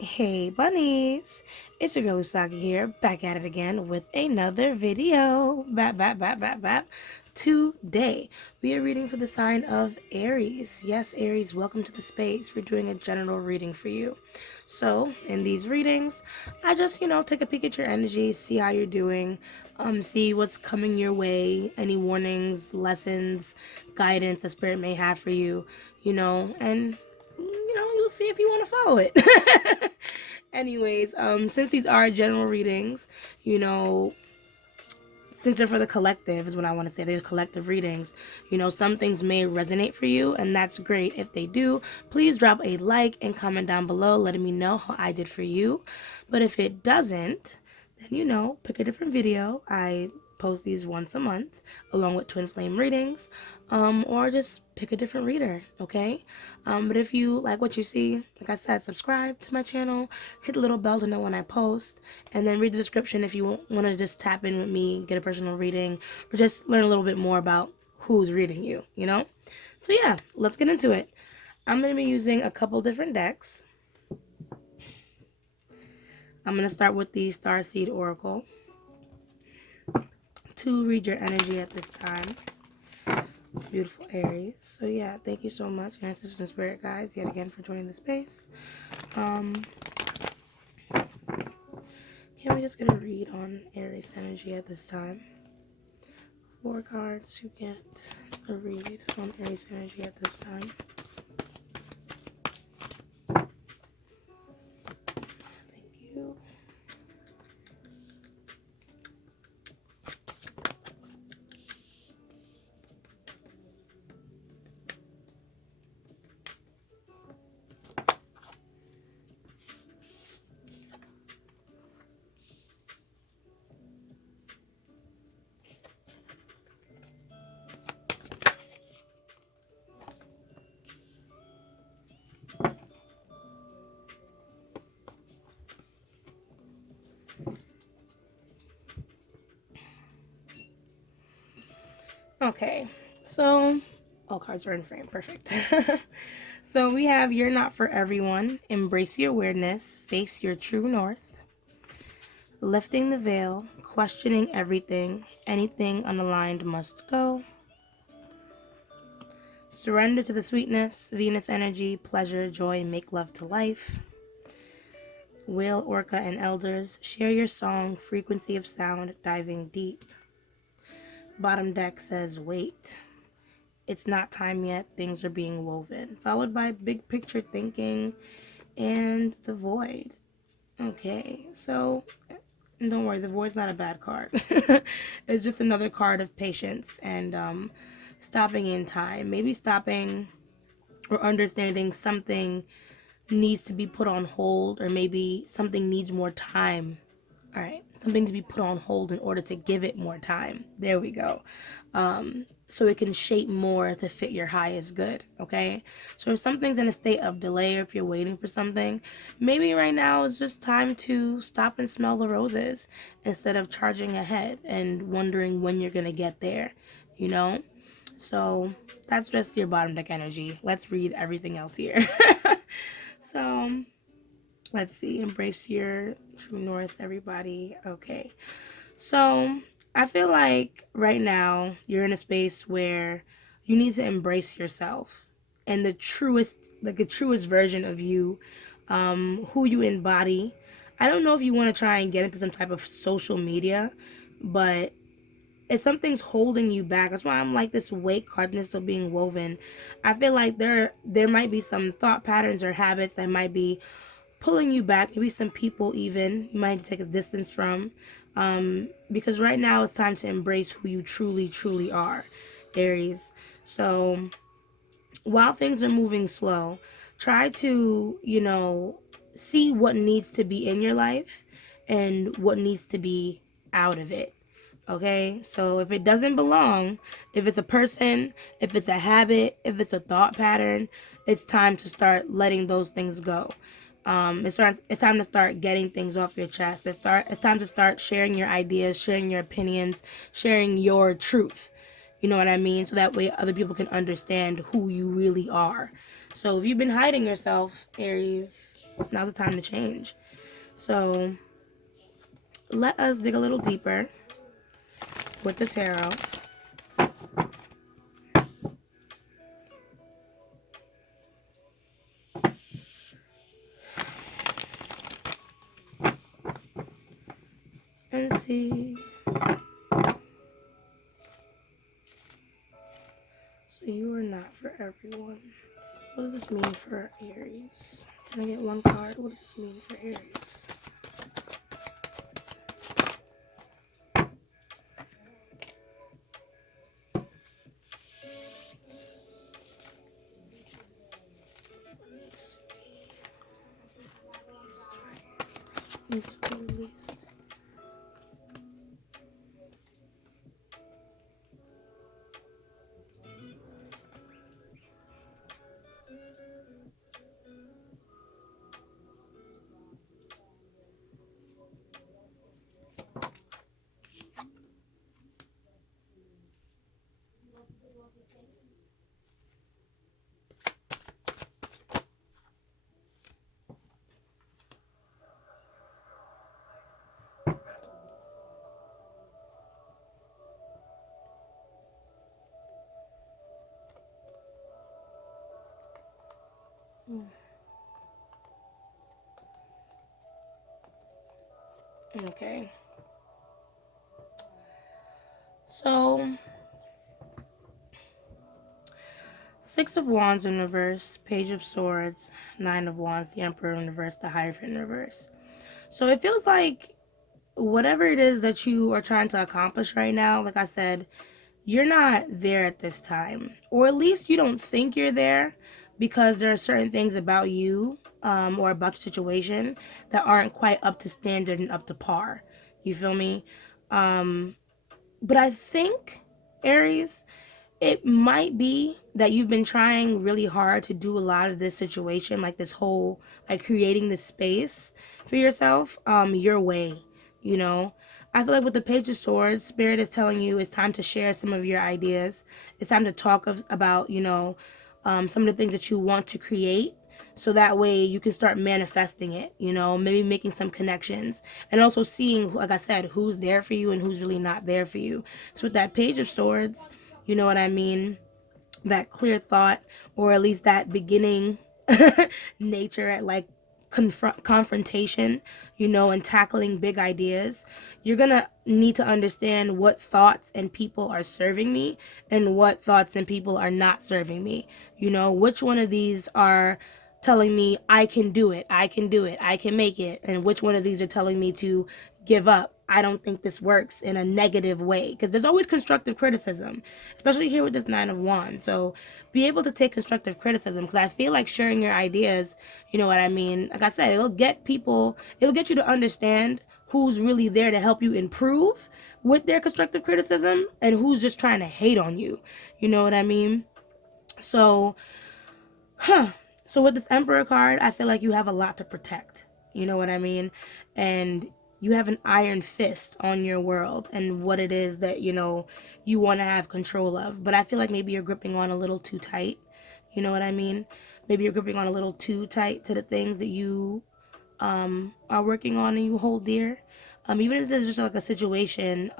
Hey bunnies, it's your girl Usagi here, back at it again with another video. Bap. Today, we are reading for the sign of Aries. Yes, Aries, welcome to the space. We're doing a general reading for you. So, in these readings, I just, take a peek at your energy, see how you're doing, see what's coming your way, any warnings, lessons, guidance that Spirit may have for you, and you'll see if you want to follow it. Anyways, since these are general readings, you know, since they're for the collective is what I want to say. They're collective readings. Some things may resonate for you, and that's great. If they do, please drop a like and comment down below letting me know how I did for you. But if it doesn't, then pick a different video. I post these once a month along with twin flame readings, or just pick a different reader, okay? But if you like what you see, like I said, subscribe to my channel, hit the little bell to know when I post, and then read the description if you want to just tap in with me, get a personal reading, or just learn a little bit more about who's reading you. So yeah, let's get into it. I'm going to be using a couple different decks. I'm going to start with the Starseed Oracle to read your energy at this time. Beautiful Aries. So yeah, thank you so much, Ancestors and Spirit Guides, yet again for joining the space. Can we just get a read on Aries energy at this time? 4 cards, you get a read on Aries energy at this time. Thank you. Okay, so all cards are in frame. Perfect. So we have You're Not For Everyone, Embrace Your Weirdness, Face Your True North, Lifting the Veil, Questioning Everything, Anything Unaligned Must Go, Surrender to the Sweetness, Venus Energy, Pleasure, Joy, Make Love to Life, Whale, Orca, and Elders, Share Your Song, Frequency of Sound, Diving Deep. Bottom deck says Wait. It's not time yet, things are being woven. Followed by Big Picture Thinking and the Void. Okay, so don't worry, the Void's not a bad card. It's just another card of patience and stopping in time. Maybe stopping or understanding something needs to be put on hold, or maybe something needs more time. All right, something to be put on hold in order to give it more time. There we go. So it can shape more to fit your highest good, okay? So if something's in a state of delay, or if you're waiting for something, maybe right now is just time to stop and smell the roses instead of charging ahead and wondering when you're gonna get there, you know? So that's just your bottom deck energy. Let's read everything else here. So let's see. Embrace your true north, everybody. Okay. So I feel like right now you're in a space where you need to embrace yourself and the truest version of you, who you embody. I don't know if you want to try and get into some type of social media, but if something's holding you back, that's why I'm like this weight card and still being woven. I feel like there might be some thought patterns or habits that might be pulling you back, maybe some people even you might need to take a distance from, because right now it's time to embrace who you truly are, Aries. So while things are moving slow, try to see what needs to be in your life and what needs to be out of it. Okay, so if it doesn't belong, if it's a person, if it's a habit, if it's a thought pattern, it's time to start letting those things go. It's time to start getting things off your chest. It's time to start sharing your ideas, sharing your opinions, sharing your truth. You know what I mean? So that way other people can understand who you really are. So if you've been hiding yourself, Aries, Now's the time to change. So let us dig a little deeper with the tarot. And see. So you are not for everyone. What does this mean for Aries? Can I get one card? What does this mean for Aries? Needs to be released. Okay. So, Six of Wands in reverse, Page of Swords, Nine of Wands, the Emperor in reverse, the Hierophant in reverse. So it feels like whatever it is that you are trying to accomplish right now, like I said, you're not there at this time. Or at least you don't think you're there because there are certain things about you or about your situation that aren't quite up to standard and up to par. You feel me? But I think, Aries, it might be that you've been trying really hard to do a lot of this situation, like this whole, like creating this space for yourself, your way, you know? I feel like with the Page of Swords, Spirit is telling you it's time to share some of your ideas. It's time to talk about, some of the things that you want to create. So that way you can start manifesting it, maybe making some connections and also seeing, like I said, who's there for you and who's really not there for you. So with that Page of Swords, you know what I mean? That clear thought, or at least that beginning nature at like confrontation, and tackling big ideas. You're gonna need to understand what thoughts and people are serving me and what thoughts and people are not serving me. Which one of these are telling me I can do it, I can do it, I can make it, and which one of these are telling me to give up. I don't think this works in a negative way, because there's always constructive criticism, especially here with this Nine of Wands. So be able to take constructive criticism, because I feel like sharing your ideas, you know what I mean? Like I said, it'll get you to understand who's really there to help you improve with their constructive criticism and who's just trying to hate on you. You know what I mean? So, so with this Emperor card, I feel like you have a lot to protect. You know what I mean? And you have an iron fist on your world and what it is that, you want to have control of. But I feel like maybe you're gripping on a little too tight. You know what I mean? Maybe you're gripping on a little too tight to the things that you are working on and you hold dear. Even if it's just like a situation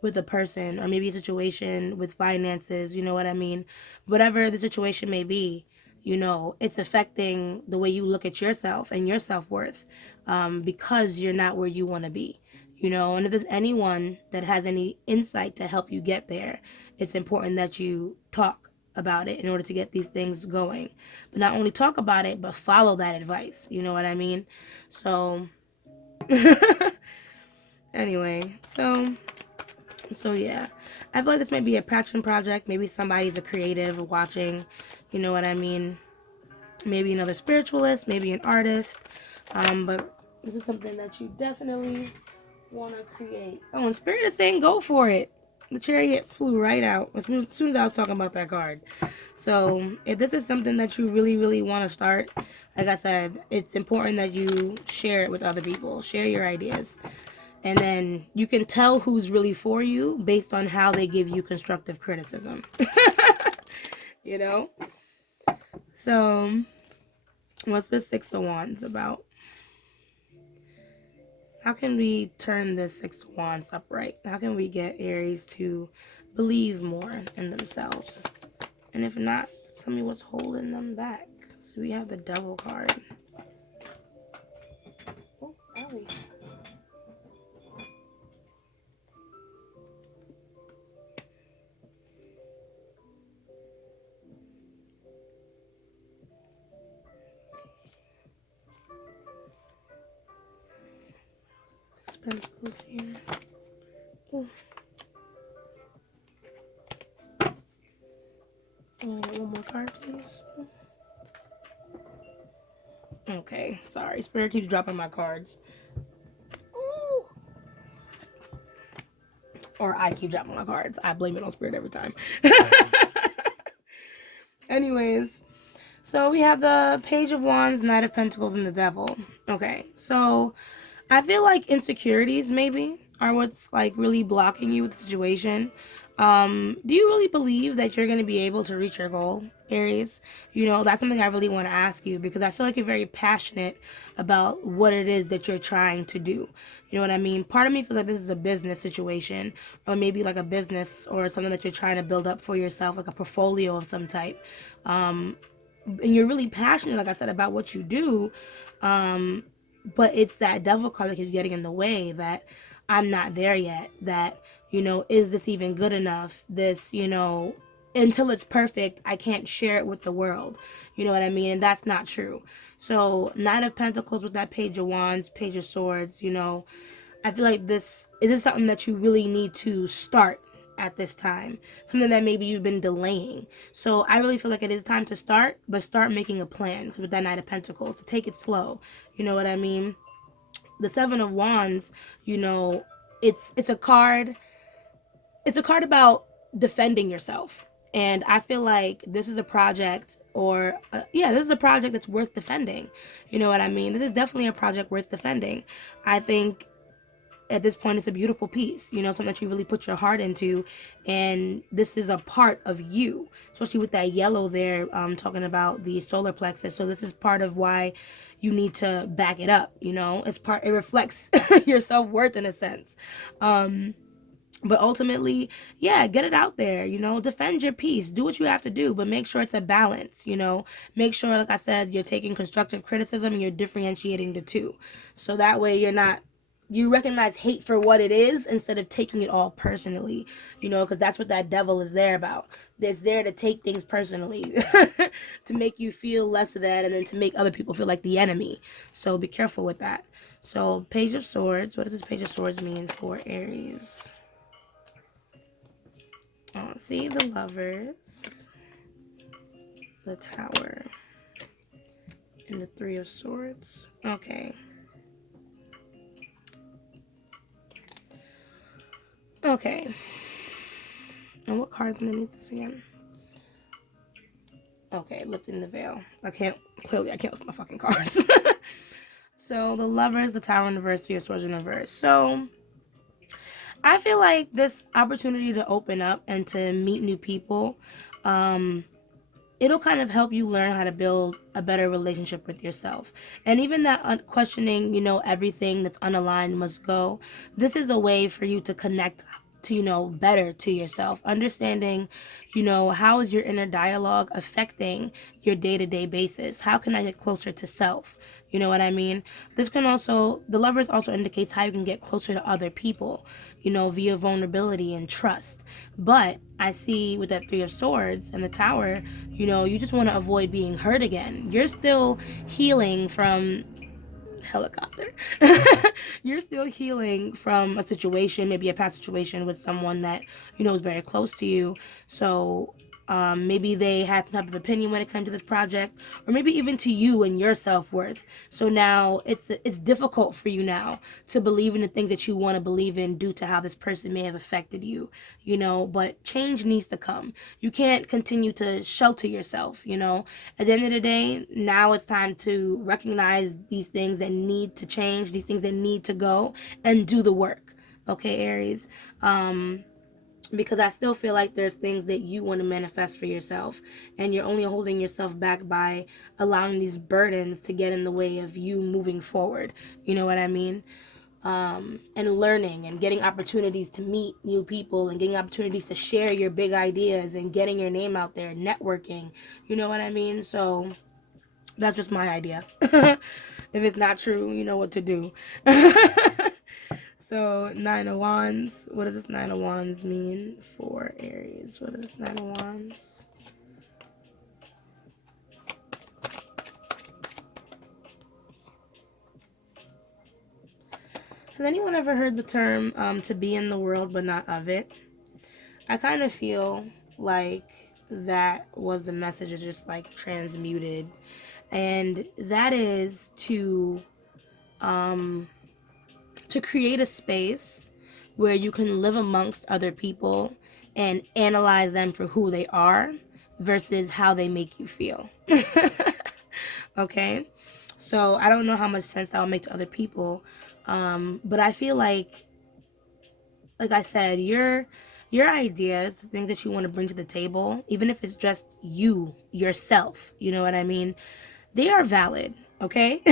with a person, or maybe a situation with finances, you know what I mean? Whatever the situation may be, it's affecting the way you look at yourself and your self-worth, because you're not where you want to be. And if there's anyone that has any insight to help you get there, it's important that you talk about it in order to get these things going. But not only talk about it, but follow that advice. You know what I mean? So, anyway, so yeah, I feel like this might be a passion project. Maybe somebody's a creative watching. You know what I mean? Maybe another spiritualist, maybe an artist. But this is something that you definitely want to create. Oh, and Spirit is saying go for it. The chariot flew right out as soon as I was talking about that card. So if this is something that you really, really want to start, like I said, it's important that you share it with other people. Share your ideas. And then you can tell who's really for you based on how they give you constructive criticism. you know? So What's the Six of Wands about? How can we turn this Six of Wands upright? How can we get Aries to believe more in themselves? And if not, tell me what's holding them back. So we have the Devil card. Oh, Aries. Pentacles here. Ooh. Can I get one more card, please? Okay, sorry. Spirit keeps dropping my cards. Ooh. Or I keep dropping my cards. I blame it on Spirit every time. Anyways, so we have the Page of Wands, Knight of Pentacles, and the Devil. Okay, so I feel like insecurities maybe are what's like really blocking you with the situation. Do you really believe that you're going to be able to reach your goal, Aries? You know, that's something I really want to ask you because I feel like you're very passionate about what it is that you're trying to do. You know what I mean? Part of me feels like this is a business situation or maybe like a business or something that you're trying to build up for yourself, like a portfolio of some type. Um, and you're really passionate, like I said, about what you do. Um, but it's that devil card that keeps getting in the way that I'm not there yet. That, you know, is this even good enough? This, you know, until it's perfect, I can't share it with the world. You know what I mean? And that's not true. So, Knight of Pentacles with that Page of Wands, Page of Swords, you know, I feel like this something that you really need to start at this time. Something that maybe you've been delaying. So I really feel like it is time to start, but start making a plan with that Knight of Pentacles to take it slow. You know what I mean? The Seven of Wands, you know, it's a card. It's a card about defending yourself. And I feel like this is a project or yeah, this is a project that's worth defending. You know what I mean? This is definitely a project worth defending. I think at this point it's a beautiful piece, you know, something that you really put your heart into, and this is a part of you, especially with that yellow there, talking about the solar plexus. So this is part of why you need to back it up, you know. It reflects your self-worth in a sense. um but ultimately, yeah, get it out there, you know, defend your peace, do what you have to do, but make sure it's a balance, you know. Make sure, like I said, you're taking constructive criticism and you're differentiating the two. So that way you're not, you recognize hate for what it is instead of taking it all personally, you know, because that's what that devil is there about. It's there to take things personally, to make you feel less than, and then to make other people feel like the enemy. So be careful with that. So, Page of Swords, what does this Page of Swords mean for Aries? Oh, see, the Lovers, the Tower, and the Three of Swords. Okay. Okay. And what card's underneath this again? Okay, lifting the veil. I can't lift my fucking cards. So, the Lovers, the Tower in reverse, Three of Swords in reverse. So, I feel like this opportunity to open up and to meet new people, um, it'll kind of help you learn how to build a better relationship with yourself. And even that questioning, you know, everything that's unaligned must go. This is a way for you to connect to, you know, better to yourself, understanding, you know, how is your inner dialogue affecting your day-to-day basis? How can I get closer to self? You know what I mean? This can also, the Lovers also indicates how you can get closer to other people, you know, via vulnerability and trust. But I see with that Three of Swords and the Tower, you know, you just want to avoid being hurt again. You're still healing from helicopter. You're still healing from a situation, maybe a past situation with someone that you know is very close to you. So maybe they had some type of opinion when it comes to this project, or maybe even to you and your self-worth. So now it's difficult for you now to believe in the things that you want to believe in due to how this person may have affected you, you know. But change needs to come. You can't continue to shelter yourself, you know. At the end of the day, now it's time to recognize these things that need to change, these things that need to go, and do the work. Okay, Aries. Um, because I still feel like there's things that you want to manifest for yourself, and you're only holding yourself back by allowing these burdens to get in the way of you moving forward. You know what I mean? And learning and getting opportunities to meet new people and getting opportunities to share your big ideas and getting your name out there, networking. You know what I mean? So that's just my idea. If it's not true, you know what to do. So, Nine of Wands. What does this Nine of Wands mean for Aries? What is this Nine of Wands? Has anyone ever heard the term to be in the world but not of it? I kind of feel like that was the message that just like transmuted. And that is um, to create a space where you can live amongst other people and analyze them for who they are versus how they make you feel. Okay? So I don't know how much sense that will make to other people. But I feel like I said, your ideas, the things that you want to bring to the table, even if it's just you, yourself, you know what I mean? They are valid, okay?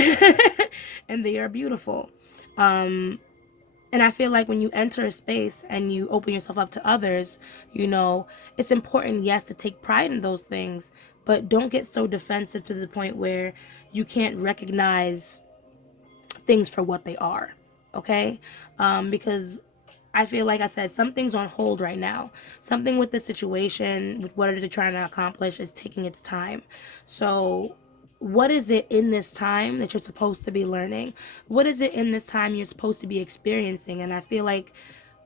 And they are beautiful. Um, and I feel like when you enter a space and you open yourself up to others, you know, it's important, yes, to take pride in those things, but don't get so defensive to the point where you can't recognize things for what they are, okay? Because I feel like I said, something's on hold right now. Something with the situation, with what they're trying to accomplish, is taking its time. So, what is it in this time that you're supposed to be learning? What is it in this time you're supposed to be experiencing? And I feel like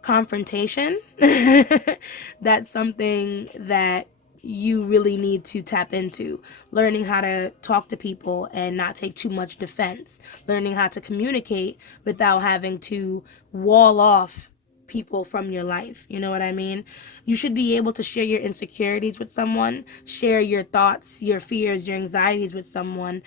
confrontation, that's something that you really need to tap into. Learning how to talk to people and not take too much defense. Learning how to communicate without having to wall off people from your life. You know what I mean? You should be able to share your insecurities with someone, share your thoughts, your fears, your anxieties with someone,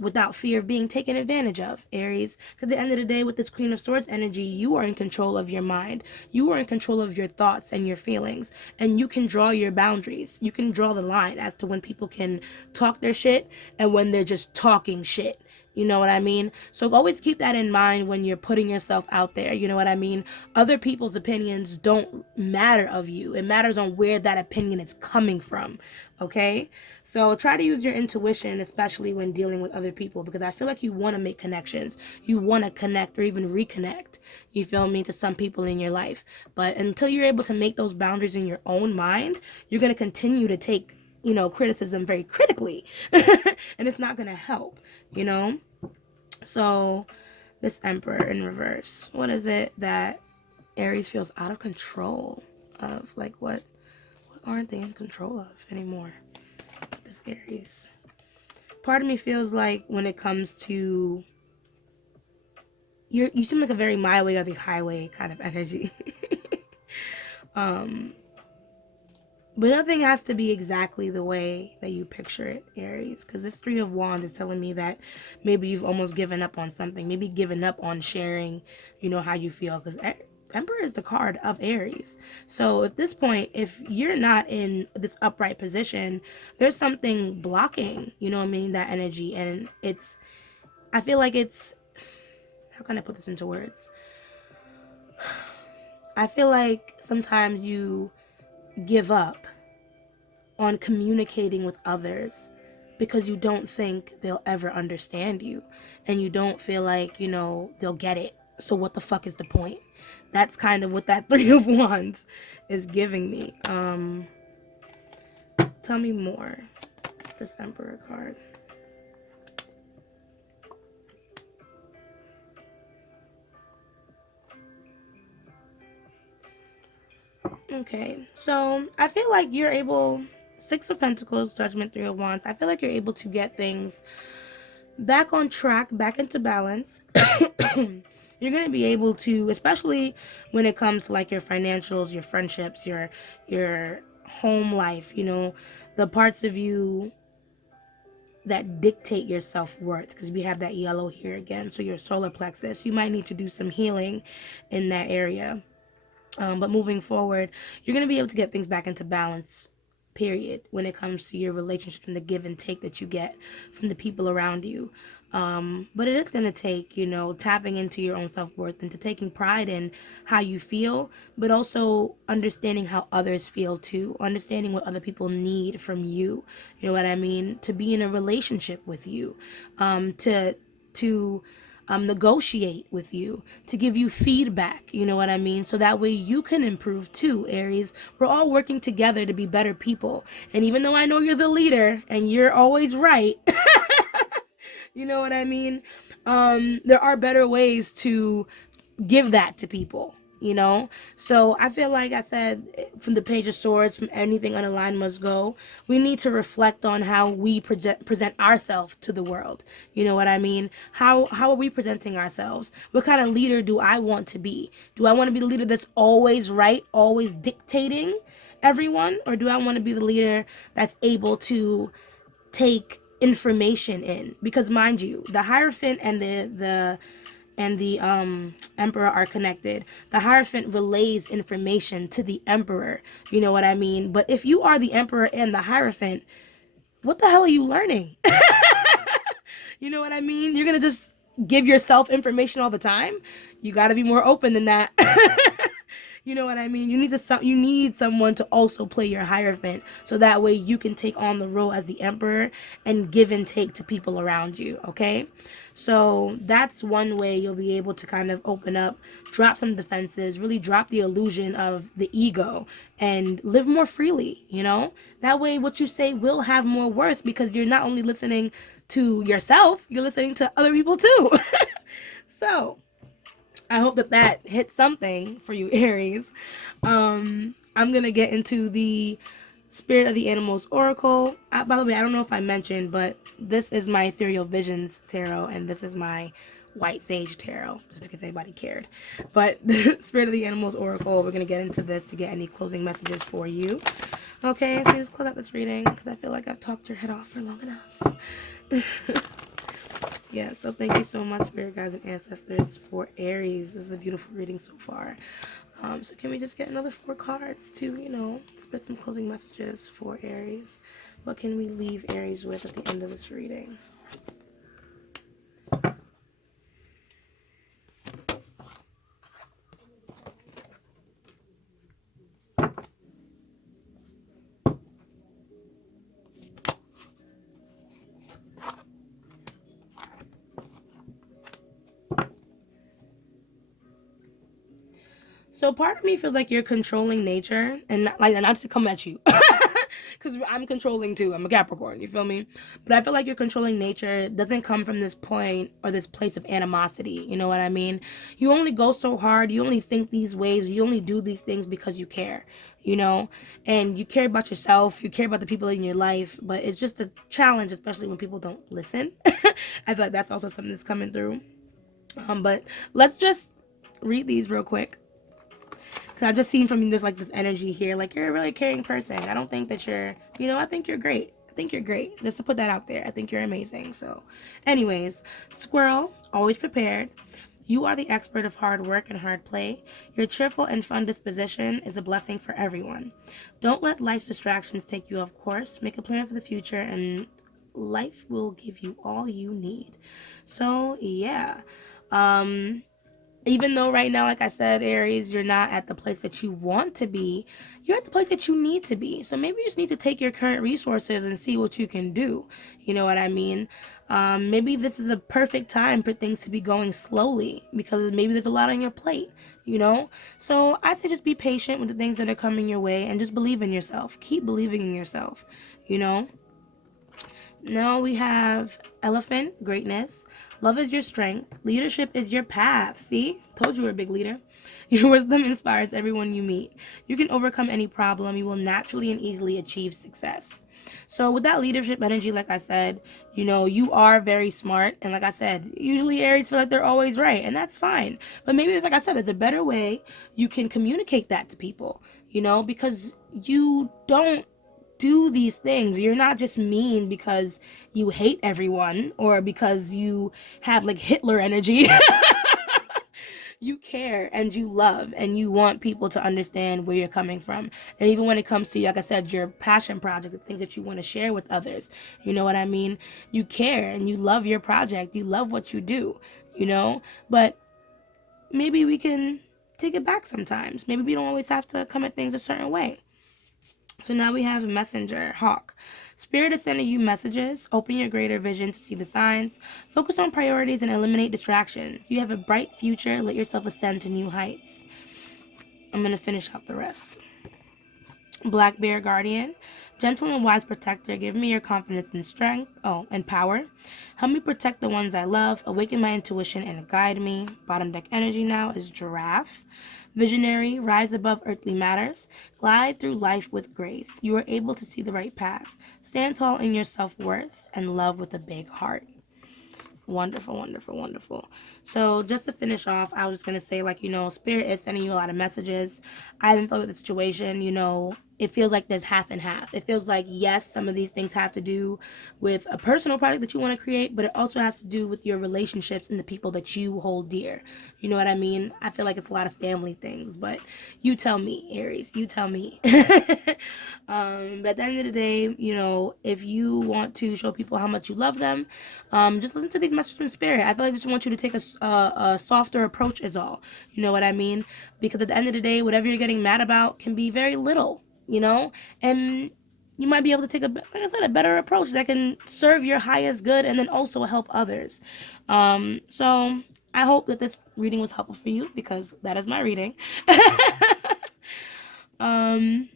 without fear of being taken advantage of, Aries. Because at the end of the day, with this Queen of Swords energy, you are in control of your mind. You are in control of your thoughts and your feelings. And you can draw your boundaries. You can draw the line as to when people can talk their shit and when they're just talking shit. You know what I mean? So always keep that in mind when you're putting yourself out there. You know what I mean? Other people's opinions don't matter of you. It matters on where that opinion is coming from. Okay? So try to use your intuition, especially when dealing with other people, because I feel like you want to make connections. You want to connect or even reconnect, you feel me, to some people in your life. But until you're able to make those boundaries in your own mind, you're going to continue to take, you know, criticism very critically. And it's not going to help, you know? So, this Emperor in reverse. What is it that Aries feels out of control of? Like, what aren't they in control of anymore? This Aries. Part of me feels like when it comes to you seem like a very my way or the highway kind of energy. um, But nothing has to be exactly the way that you picture it, Aries. Because this Three of Wands is telling me that maybe you've almost given up on something. Maybe given up on sharing, you know, how you feel. Because Emperor is the card of Aries. So at this point, if you're not in this upright position, there's something blocking, you know what I mean, that energy. And I feel like how can I put this into words? I feel like sometimes you give up on communicating with others because you don't think they'll ever understand you and you don't feel like, you know, they'll get it. So what the fuck is the point? That's kind of what that Three of Wands is giving me. Tell me more. This Emperor card. Okay, so I feel like you're able, Six of Pentacles, Judgment, Three of Wands, I feel like you're able to get things back on track, back into balance. You're going to be able to, especially when it comes to like your financials, your friendships, your home life, you know, the parts of you that dictate your self-worth, because we have that yellow here again. So your solar plexus, you might need to do some healing in that area. But moving forward, you're going to be able to get things back into balance, period, when it comes to your relationship and the give and take that you get from the people around you. But it is going to take, tapping into your own self worth and to taking pride in how you feel, but also understanding how others feel too, understanding what other people need from you. You know what I mean? To be in a relationship with you, to negotiate with you, to give you feedback, you know what I mean? So that way you can improve too, Aries. We're all working together to be better people. And even though I know you're the leader and you're always right, you know what I mean? There are better ways to give that to people. So I feel like I said, from the Page of Swords, from anything unaligned must go, we need to reflect on how we present ourselves to the world. You know what I mean? How are we presenting ourselves? What kind of leader do I want to be? Do I want to be the leader that's always right, always dictating everyone, or do I want to be the leader that's able to take information in? Because mind you, the Hierophant and the emperor are connected. The Hierophant relays information to the emperor. You know what I mean? But if you are the emperor and the Hierophant, what the hell are you learning? You know what I mean? You're gonna just give yourself information all the time. You got to be more open than that. You know what I mean? You need someone to also play your Hierophant, so that way you can take on the role as the emperor and give and take to people around you. Okay, so that's one way you'll be able to kind of open up, drop some defenses, really drop the illusion of the ego, and live more freely. That way what you say will have more worth, because you're not only listening to yourself, you're listening to other people too. So I hope that hits something for you, Aries. I'm going to get into the Spirit of the Animals Oracle. By the way, I don't know if I mentioned, but this is my Ethereal Visions Tarot, and this is my White Sage Tarot, just in case anybody cared. But the Spirit of the Animals Oracle, we're going to get into this to get any closing messages for you. Okay, so we just close out this reading, because I feel like I've talked your head off for long enough. Yeah, so thank you so much, Spirit Guides and Ancestors, for Aries. This is a beautiful reading so far. So can we just get another 4 cards to, spit some closing messages for Aries? What can we leave Aries with at the end of this reading? So part of me feels like you're controlling nature, and not to come at you, because I'm controlling too. I'm a Capricorn, you feel me? But I feel like you're controlling nature. It doesn't come from this point or this place of animosity. You know what I mean? You only go so hard. You only think these ways. You only do these things because you care. And you care about yourself. You care about the people in your life. But it's just a challenge, especially when people don't listen. I feel like that's also something that's coming through. But let's just read these real quick. Cause I've just seen from this energy here, like you're a really caring person. I don't think that I think you're great. I think you're great. Just to put that out there, I think you're amazing. So, anyways, Squirrel, always prepared. You are the expert of hard work and hard play. Your cheerful and fun disposition is a blessing for everyone. Don't let life's distractions take you off course. Make a plan for the future, and life will give you all you need. So, yeah. Even though right now, like I said, Aries, you're not at the place that you want to be, you're at the place that you need to be. So maybe you just need to take your current resources and see what you can do. You know what I mean? Maybe this is a perfect time for things to be going slowly, because maybe there's a lot on your plate. So I say just be patient with the things that are coming your way and just believe in yourself. Keep believing in yourself. Now we have Elephant, greatness. Love is your strength. Leadership is your path. See? Told you we're a big leader. Your wisdom inspires everyone you meet. You can overcome any problem. You will naturally and easily achieve success. So with that leadership energy, like I said, you are very smart. And like I said, usually Aries feel like they're always right. And that's fine. But maybe, like I said, there's a better way you can communicate that to people. Because you don't do these things. You're not just mean because you hate everyone or because you have Hitler energy. You care and you love and you want people to understand where you're coming from. And even when it comes to, like I said, your passion project, the things that you want to share with others, you know what I mean? You care and you love your project. You love what you do, you know? But maybe we can take it back sometimes. Maybe we don't always have to come at things a certain way. So now we have Messenger, Hawk. Spirit is sending you messages. Open your greater vision to see the signs. Focus on priorities and eliminate distractions. You have a bright future. Let yourself ascend to new heights. I'm going to finish out the rest. Black Bear Guardian. Gentle and wise protector, give me your confidence and strength, and power. Help me protect the ones I love, awaken my intuition and guide me. Bottom deck energy now is Giraffe. Visionary, rise above earthly matters. Glide through life with grace. You are able to see the right path. Stand tall in your self-worth and love with a big heart. Wonderful, wonderful, wonderful. So just to finish off, I was just gonna say, like, Spirit is sending you a lot of messages. I haven't felt with the situation, it feels like there's half and half. It feels like, yes, some of these things have to do with a personal project that you want to create, but it also has to do with your relationships and the people that you hold dear. You know what I mean? I feel like it's a lot of family things, but you tell me, Aries, you tell me. But at the end of the day, if you want to show people how much you love them, just listen to these messages from Spirit. I feel like I just want you to take a softer approach is all. You know what I mean? Because at the end of the day, whatever you're getting mad about can be very little, and you might be able to take like I said, a better approach that can serve your highest good and then also help others. So I hope that this reading was helpful for you, because that is my reading. um,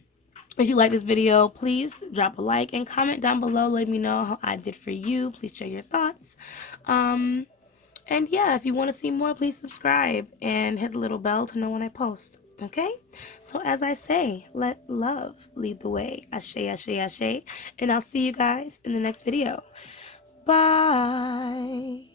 if you like this video, please drop a like and comment down below. Let me know how I did for you. Please share your thoughts. And yeah, if you want to see more, please subscribe and hit the little bell to know when I post. Okay? So as I say, let love lead the way. Ashe, ashe, ashe. And I'll see you guys in the next video. Bye.